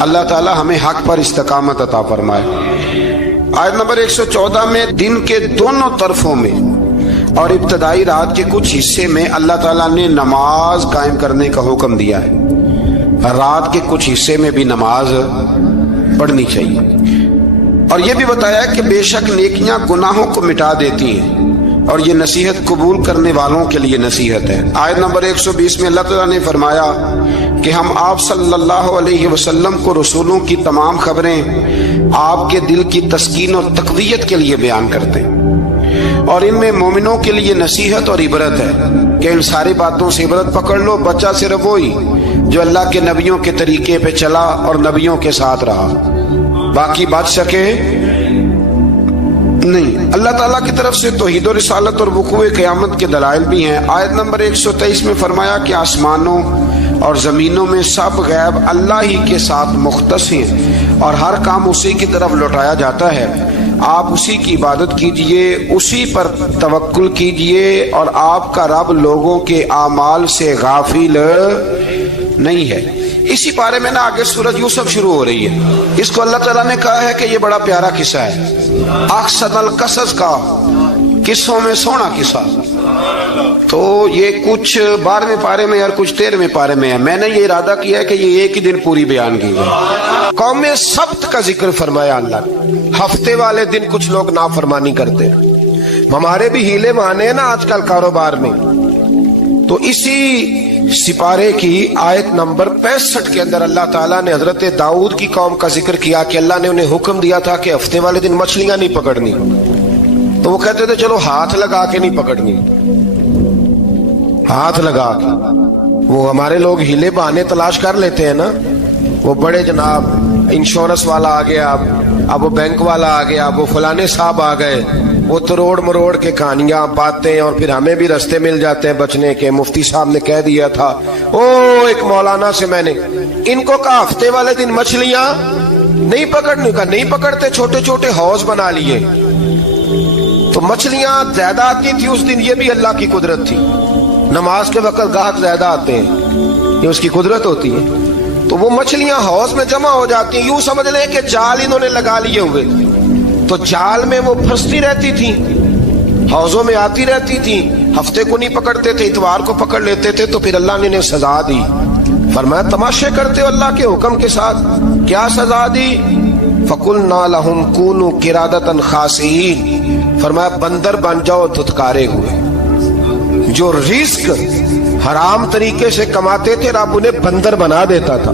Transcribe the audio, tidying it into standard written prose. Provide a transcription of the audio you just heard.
اللہ تعالی ہمیں حق پر استقامت عطا فرمائے۔ آیت نمبر 114 میں دن کے دونوں طرفوں میں اور ابتدائی رات کے کچھ حصے میں اللہ تعالیٰ نے نماز قائم کرنے کا حکم دیا ہے۔ رات کے کچھ حصے میں بھی نماز پڑھنی چاہیے، اور یہ بھی بتایا کہ بے شک نیکیاں گناہوں کو مٹا دیتی ہیں، اور یہ نصیحت قبول کرنے والوں کے لیے نصیحت ہے۔ آیت نمبر 120 میں اللہ تعالیٰ نے فرمایا کہ ہم آپ صلی اللہ علیہ وسلم کو رسولوں کی تمام خبریں آپ کے دل کی تسکین اور تقویت کے لیے بیان کرتے ہیں، اور ان میں مومنوں کے لیے نصیحت اور عبرت ہے کہ ان ساری باتوں سے عبرت پکڑ لو۔ بچہ صرف وہی جو اللہ کے نبیوں کے طریقے پہ چلا اور نبیوں کے ساتھ رہا، باقی بچ سکے نہیں۔ اللہ تعالیٰ کی طرف سے توحید و رسالت اور وقوع قیامت کے دلائل بھی ہیں۔ آیت نمبر 123 میں فرمایا کہ آسمانوں اور زمینوں میں سب غیب اللہ ہی کے ساتھ مختص ہیں، اور ہر کام اسی کی طرف لوٹایا جاتا ہے۔ آپ اسی کی عبادت کیجئے، اسی پر توکل کیجئے، اور آپ کا رب لوگوں کے اعمال سے غافل نہیں ہے۔ اسی بارے میں آگے سورۃ یوسف شروع ہو رہی ہے۔ اس کو اللہ تعالیٰ نے کہا ہے کہ یہ بڑا پیارا قصہ ہے، احسن القصص کا، قصوں میں سونا قصہ۔ تو یہ کچھ 12ویں پارے میں اور کچھ 13ویں پارے میں ہے۔ میں نے یہ ارادہ کیا ہے کہ یہ ایک ہی دن پوری بیان کی جائے۔ قوم سبت کا ذکر فرمایا اللہ نے۔ ہفتے والے دن کچھ لوگ نافرمانی کرتے ہیں، ہمارے بھی ہیلے بہانے ہیں نا آج کل کاروبار میں۔ تو اسی سپارے کی آیت نمبر 65 کے اندر اللہ تعالیٰ نے حضرت داؤد کی قوم کا ذکر کیا کہ اللہ نے انہیں حکم دیا تھا کہ ہفتے والے دن مچھلیاں نہیں پکڑنی، تو وہ کہتے تھے چلو ہاتھ لگا کے نہیں پکڑنی، ہاتھ لگا کے۔ وہ ہمارے لوگ ہیلے بہانے تلاش کر لیتے ہیں نا، وہ بڑے جناب انشورنس والا آ گیا، اب وہ بینک والا آ گیا، اب وہ فلانے صاحب آ گئے، وہ تروڑ مروڑ کے کہانیاں باتیں، اور پھر ہمیں بھی رستے مل جاتے ہیں بچنے کے۔ مفتی صاحب نے کہہ دیا تھا، ایک مولانا سے میں نے ان کو کہا ہفتے والے دن مچھلیاں نہیں پکڑنے کا، نہیں پکڑتے، چھوٹے چھوٹے حوض بنا لیے۔ تو مچھلیاں زیادہ آتی تھی اس دن، یہ بھی اللہ کی قدرت تھی۔ نماز کے وقت گاہک زیادہ آتے ہیں، یہ اس کی قدرت ہوتی ہے۔ تو وہ مچھلیاں حوض میں جمع ہو جاتی ہیں، یوں سمجھ لیں کہ جال انہوں نے لگا لیے ہوئے، تو جال میں وہ پھنستی رہتی تھی، حوضوں میں آتی رہتی تھی۔ ہفتے کو نہیں پکڑتے تھے، اتوار کو پکڑ لیتے تھے، تو پھر اللہ نے انہیں سزا دی۔ فرمایا تماشے کرتے ہو اللہ کے حکم کے ساتھ؟ کیا سزا دی؟ فَقُلْنَا لَهُمْ كُونُوا قِرَادَةً خَاسِئِينَ، فرمایا بندر بن جاؤ دھتکارے ہوئے۔ جو رزق حرام طریقے سے کماتے تھے رب انہیں بندر بنا دیتا تھا۔